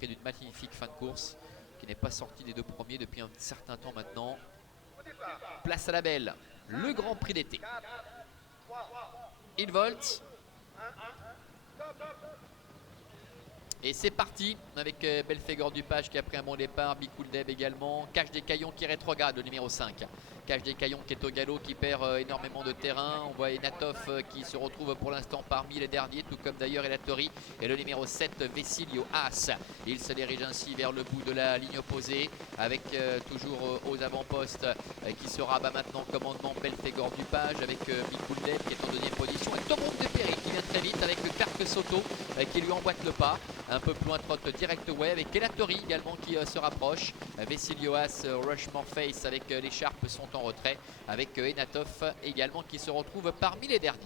après d'une magnifique fin de course qui n'est pas sorti des deux premiers depuis un certain temps maintenant. Place à la belle, le Grand Prix d'été. Il volte. Et c'est parti avec Belphégor Dupage qui a pris un bon départ, Bikouldeb également, Cache des Caillons qui rétrograde, le numéro 5. Cache des Caillons qui est au galop, qui perd énormément de terrain. On voit Enatov qui se retrouve pour l'instant parmi les derniers, tout comme d'ailleurs Elatori et le numéro 7, Vessilio As. Il se dirige ainsi vers le bout de la ligne opposée avec toujours aux avant-postes qui se rabat maintenant commandement Belphégor Dupage avec Bikouldeb qui est en deuxième position et Tobrouk de Perry qui vient très vite avec Clark Soto qui lui emboîte le pas. Un peu plus loin, trotte direct way avec Elatori également qui se rapproche. Vessilio As, Rushmore Face avec l'écharpe sont en retrait. Avec Enatov également qui se retrouve parmi les derniers.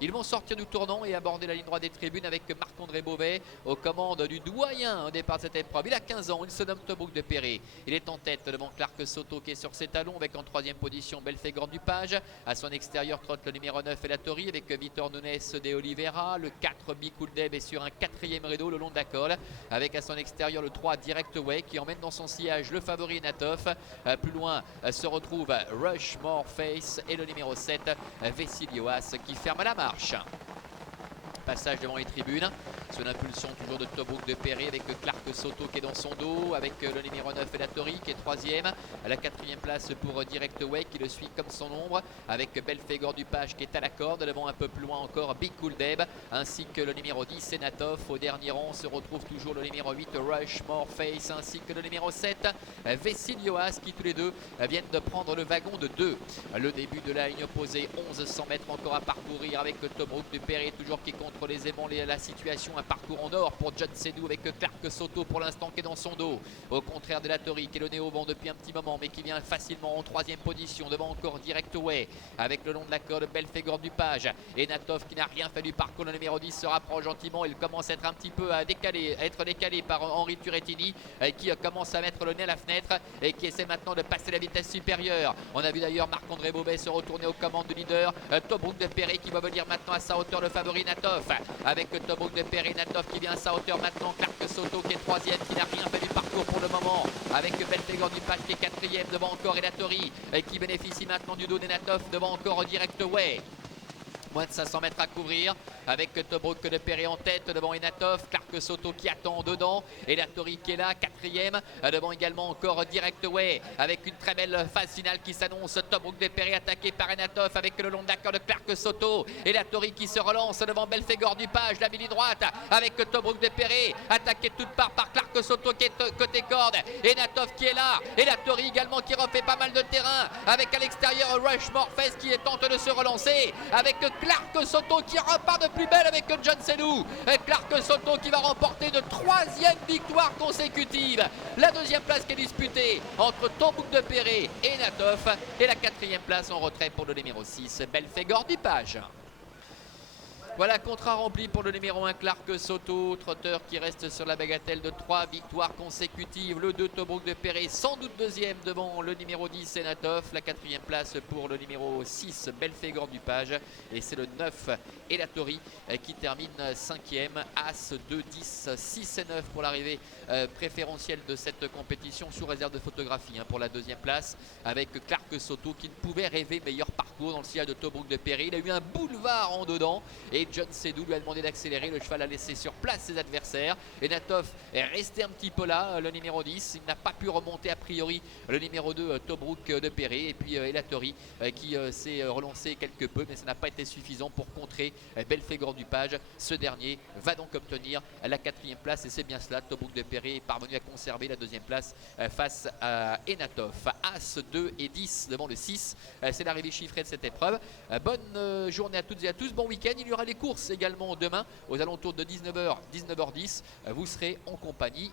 Ils vont sortir du tournant et aborder la ligne droite des tribunes avec Marc-André Beauvais aux commandes du doyen au départ de cette épreuve. Il a 15 ans, il se nomme Tobrouk de Perry. Il est en tête devant Clark Soto qui est sur ses talons avec en troisième position Belphégor Dupage. À son extérieur trotte le numéro 9 Elatori avec Vitor Nunes de Oliveira. Le 4 Bikouldeb est sur un quatrième rideau le long de la colle avec à son extérieur le 3 Direct Way qui emmène dans son sillage le favori Enatov. Plus loin se retrouve Rushmore Face et le numéro 7 Vessilio As qui ferme la marche. Passage devant les tribunes sous l'impulsion toujours de Tobrouk de Perry avec Clark Soto qui est dans son dos, avec le numéro 9 Elatori qui est troisième, à la quatrième place pour Direct Way qui le suit comme son ombre, avec Belphégor Dupage qui est à la corde, devant un peu plus loin encore Bikouldeb ainsi que le numéro 10 Enatov. Au dernier rang se retrouve toujours le numéro 8 Rushmore Face ainsi que le numéro 7 Vessilio As qui tous les deux viennent de prendre le wagon de 2. Le début de la ligne opposée, 1100 mètres encore à parcourir avec Tobrouk de Perry toujours qui contre les aimants la situation. Un parcours en or pour John Sedou avec Clark Soto pour l'instant qui est dans son dos. Au contraire de Elatori qui est le nez au vent depuis un petit moment mais qui vient facilement en troisième position. Devant encore Direct Way avec le long de la corde Belphégor Dupage. Enatov qui n'a rien fait du parcours. Le numéro 10 se rapproche gentiment. Il commence à être un petit peu être décalé par Henri Turettini qui commence à mettre le nez à la fenêtre et qui essaie maintenant de passer la vitesse supérieure. On a vu d'ailleurs Marc-André Beauvais se retourner aux commandes du leader. Tobrouk de Perry qui va venir maintenant à sa hauteur le favori Enatov. Avec Tobrouk de Perry, Enatov qui vient à sa hauteur maintenant. Clark Soto qui est troisième, qui n'a rien fait du parcours pour le moment. Avec Belphégor Dupage qui est quatrième, devant encore Elatori qui bénéficie maintenant du dos d'Enatov, devant encore Direct Way. Moins de 500 mètres à couvrir avec Tobrouk de Perry en tête devant Enatov, Clark Soto qui attend dedans, Elatori qui est là, quatrième, devant également encore Direct Way avec une très belle phase finale qui s'annonce. Tobrouk de Perry attaqué par Enatov avec le long de l'accord de Clark Soto, Elatori qui se relance devant Belphégor Dupage, la mini droite avec Tobrouk de Perry attaqué de toutes parts par Clark Soto qui est côté corde, Enatov qui est là, Elatori également qui refait pas mal de terrain avec à l'extérieur Rushmore Face qui tente de se relancer avec Clark Soto qui repart de plus belle avec John Sedou. Clark Soto qui va remporter une troisième victoire consécutive. La deuxième place qui est disputée entre Tobrouk de Perry et Enatov. Et la quatrième place en retrait pour le numéro 6, Belphégor Dupage. Voilà, contrat rempli pour le numéro 1 Clark Soto, trotteur qui reste sur la bagatelle de 3 victoires consécutives. Le 2 Tobrouk de Perry, sans doute deuxième devant le numéro 10 Enatov. La quatrième place pour le numéro 6 Belphégor Dupage. Et c'est le 9 Elatori qui termine 5e. As 2, 10, 6 et 9 pour l'arrivée préférentielle de cette compétition sous réserve de photographie pour la deuxième place. Avec Clark Soto qui ne pouvait rêver meilleur parcours dans le sillage de Tobrouk de Perry. Il a eu un boulevard en dedans et John Sedou lui a demandé d'accélérer. Le cheval a laissé sur place ses adversaires. Enatov est resté un petit peu là, le numéro 10. Il n'a pas pu remonter a priori le numéro 2 Tobrouk de Perry. Et puis Elatori qui s'est relancé quelque peu, mais ça n'a pas été suffisant pour contrer Belphégor Dupage. Ce dernier va donc obtenir la quatrième place et c'est bien cela. Tobrouk de Perry est parvenu à conserver la deuxième place face à Enatov. As 2 et 10 devant le 6. C'est l'arrivée chiffrée de cette épreuve. Bonne journée à toutes et à tous. Bon week-end. Il y aura les courses également demain aux alentours de 19h, 19h10. Vous serez en compagnie